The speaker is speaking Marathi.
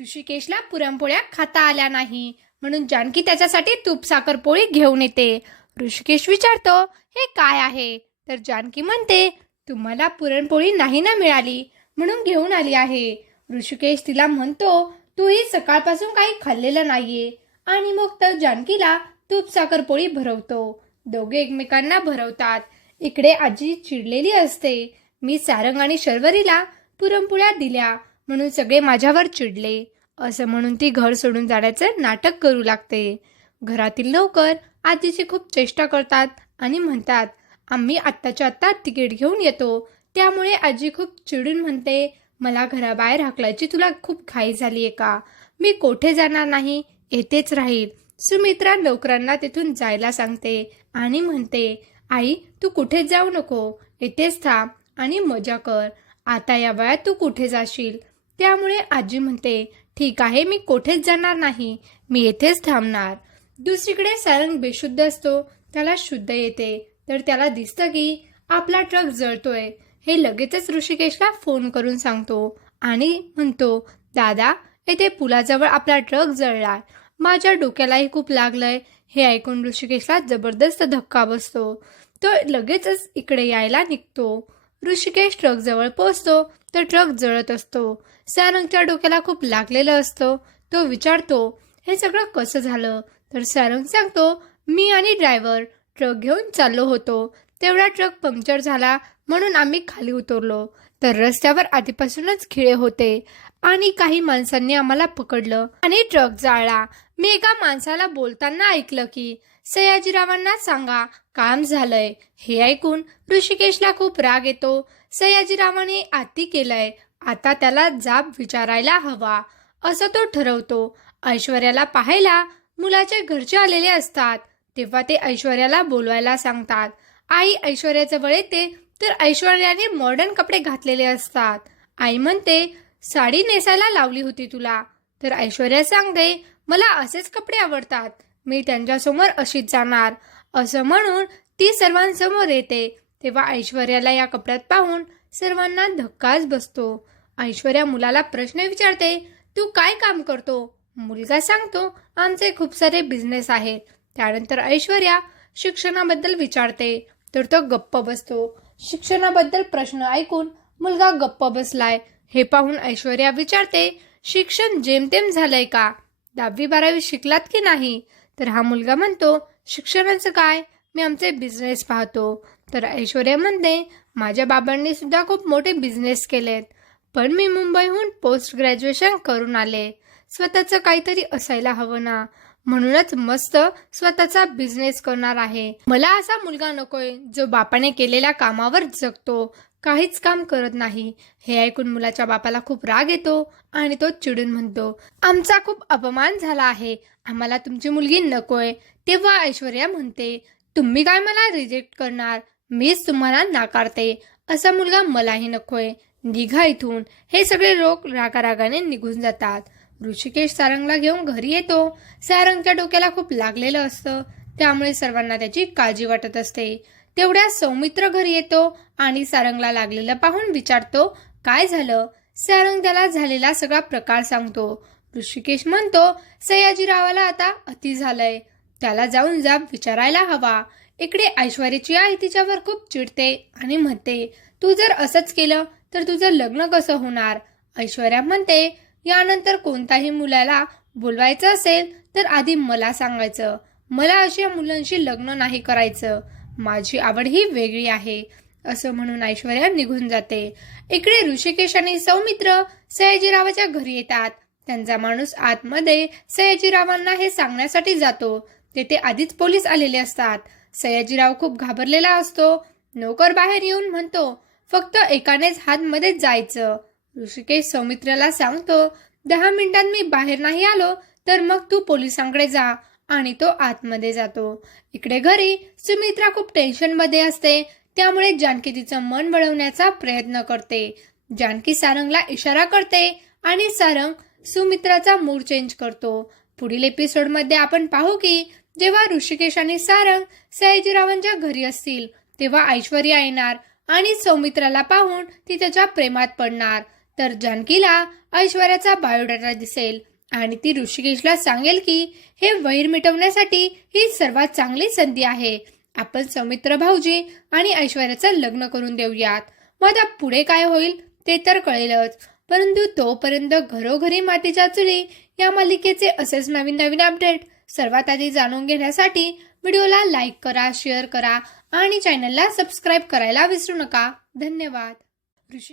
ऋषिकेशला पुरणपोळ्या खाता आल्या नाही. म्हणून जानकी त्याच्यासाठी तूप साखर पोळी घेऊन येते. ऋषिकेश विचारतो हे काय आहे? तर जानकी म्हणते तुम्हाला पुरणपोळी नाही ना मिळाली म्हणून घेऊन आली आहे. ऋषिकेश तिला म्हणतो तूही सकाळपासून काही खाल्लेलं नाहीये. आणि मग तर जानकीला तूप साखर पोळी भरवतो. दोघे एकमेकांना भरवतात. इकडे आजी चिडलेली असते. मी सारंग आणि शर्वरीला पुरणपोळ्या दिल्या. म्हणून सगळे माझ्यावर चिडले. असं म्हणून ती घर सोडून जाण्याचं नाटक करू लागते. घरातील नोकर आजीची खूप चेष्टा करतात आणि म्हणतात आम्ही आत्ताच्या आत्ता तिकीट घेऊन येतो. त्यामुळे आजी खूप चिडून म्हणते मला घराबाहेर हाकलायची तुला खूप घाई झाली आहे का? मी कोठे जाणार नाही? येथेच राहील. सुमित्रा नोकरांना तिथून जायला सांगते आणि म्हणते आई तू कुठेच जाऊ नको. येथेच थांब आणि मजा कर. आता या वयात तू कुठे जाशील? त्यामुळे आजी म्हणते ठीक आहे मी कोठेच जाणार नाही मी येथेच थांबणार. दुसरीकडे सारंग बेशुद्ध असतो त्याला शुद्ध येते. तर त्याला दिसतं की आपला ट्रक जळतोय. हे लगेचच ऋषिकेशला फोन करून सांगतो आणि म्हणतो दादा येथे पुलाजवळ आपला ट्रक जळला माझ्या डोक्यालाही खूप लागलंय. हे ऐकून ऋषिकेशला जबरदस्त धक्का बसतो. तो लगेचच इकडे यायला निघतो. ऋषिकेश ट्रकजवळ पोहोचतो. तर ट्रक जळत असतो. सारंगच्या डोक्याला खूप लागलेलं असतं. तो विचारतो हे सगळं कसं झालं? तर सारंग सांगतो मी आणि ड्रायव्हर ट्रक घेऊन चाललो होतो. तेवढा ट्रक पंक्चर झाला म्हणून आम्ही खाली उतरलो. तर रस्त्यावर आधीपासूनच खिळे होते आणि काही माणसांनी आम्हाला पकडलं आणि ट्रक जाळला. मी एका माणसाला बोलताना ऐकलं की सयाजीरावांना सांगा काम झालंय. हे ऐकून ऋषिकेशला खूप राग येतो. सयाजीरावाने आती केलंय. आता त्याला जाब विचारायला हवा. असं तो ठरवतो. ऐश्वर्याला पाहायला मुलाचे घरचे आलेले असतात. तेव्हा ते ऐश्वर्याला बोलवायला सांगतात. आई ऐश्वर्याजवळ येते तर ऐश्वर्याने मॉडर्न कपडे घातलेले असतात. आई म्हणते साडी नेसायला लावली होती तुला. तर ऐश्वर्या सांगते मला असेच कपडे आवडतात. मी त्यांच्यासमोर अशीच जाणार. असं म्हणून ती सर्वांसमोर येते. तेव्हा ऐश्वर्याला या कपड्यात पाहून सर्वांना धक्काच बसतो. ऐश्वर्या मुलाला प्रश्न विचारते तू काय काम करतो? मुलगा सांगतो आमचे खूप सारे बिझनेस आहेत. त्यानंतर ऐश्वर्या शिक्षणाबद्दल विचारते. तर तो गप्प बसतो. शिक्षणाबद्दल प्रश्न ऐकून मुलगा गप्प बसलाय. हे पाहून ऐश्वर्या विचारते शिक्षण जेमतेम झालंय का? दहावी बारावी शिकलात की नाही? तर हा मुलगा म्हणतो शिक्षणाचं काय? मी आमचे बिझनेस पाहतो. तर ऐश्वर्या म्हणते माझ्या बाबांनी सुद्धा खूप मोठे बिझनेस केलेत. पण मी मुंबईहून पोस्ट ग्रॅज्युएशन करून आले. स्वतःचं काहीतरी असायला हवं ना. म्हणूनच मस्त स्वतःचा बिझनेस करणार आहे. मला असा मुलगा नकोय जो बापाने केलेल्या कामावर जगतो काहीच काम करत नाही. हे ऐकून मुलाच्या बापाला खूप राग येतो आणि तो चिडून म्हणतो आमचा खूप अपमान झाला आहे. आम्हाला तुमची मुलगी नकोय. तेव्हा ऐश्वर्या म्हणते तुम्ही काय मला रिजेक्ट करणार? मीच तुम्हाला नाकारते. असा मुलगा मलाही नकोय. निघा इथून. हे सगळे लोक रागारागाने निघून जातात. ऋषिकेश सारंगला घेऊन घरी येतो. सारंगच्या डोक्याला खूप लागलेलं असतं. त्यामुळे सर्वांना त्याची काळजी वाटत असते. तेवढ्या सौमित्र घरी येतो आणि सारंगला लागलेलं पाहून विचारतो काय झालं? सारंग त्याला झालेला सगळा प्रकार सांगतो. ऋषिकेश म्हणतो सयाजीरावाला आता अति झालंय. त्याला जाऊन जाब विचारायला हवा. इकडे ऐश्वर्याची आई तिच्यावर खूप चिडते आणि म्हणते तू जर असंच केलं तर तुझं लग्न कसं होणार? ऐश्वर्या म्हणते यानंतर कोणताही मुलाला बोलवायचं असेल तर आधी मला सांगायचं. मला अशा मुलांशी लग्न नाही करायचं. माझी आवड ही वेगळी आहे. असं म्हणून ऐश्वर्या निघून जाते. इकडे ऋषिकेश आणि सौमित्र सयाजीरावाच्या घरी येतात. त्यांचा माणूस आतमध्ये सयाजीरावांना हे सांगण्यासाठी जातो. तेथे आधीच पोलीस आलेले असतात. सयाजीराव खूप घाबरलेला असतो. नोकर बाहेर येऊन म्हणतो फक्त एकानेच हातमध्ये जायचं. ऋषिकेश सौमित्राला सांगतो दहा मिनिटात मी बाहेर नाही आलो तर मग तू पोलिसांकडे जा आणि तो आतमध्ये जातो. इकडे घरी सुमित्रा खूप टेन्शनमध्ये असते त्यामुळे जानकी तिचं मन वळवण्याचा प्रयत्न करते. जानकी सारंगला इशारा करते आणि सारंग सुमित्राचा मूड चेंज करतो. पुढील एपिसोडमध्ये आपण पाहू की जेव्हा ऋषिकेश आणि सारंग सयाजीरावांच्या घरी असतील तेव्हा ऐश्वर्या येणार आणि सौमित्राला पाहून ती त्याच्या प्रेमात पडणार. तर जानकीला ऐश्वर्याचा बायोडाटा दिसेल. आणि ती ऋषिकेशला सांगेल की हे वैर मिटवण्यासाठी ही सर्वात चांगली संधी आहे. आपण सौमित्र भाऊजी आणि ऐश्वर्याचं लग्न करून देऊयात. मग आता पुढे काय होईल ते तर कळेलच. परंतु तोपर्यंत घरोघरी मातीच्या चुली या मालिकेचे असेच नवीन नवीन अपडेट सर्वात आधी जाणून घेण्यासाठी व्हिडिओला लाईक करा शेअर करा आणि चॅनलला सबस्क्राईब करायला विसरू नका. धन्यवाद. ऋषी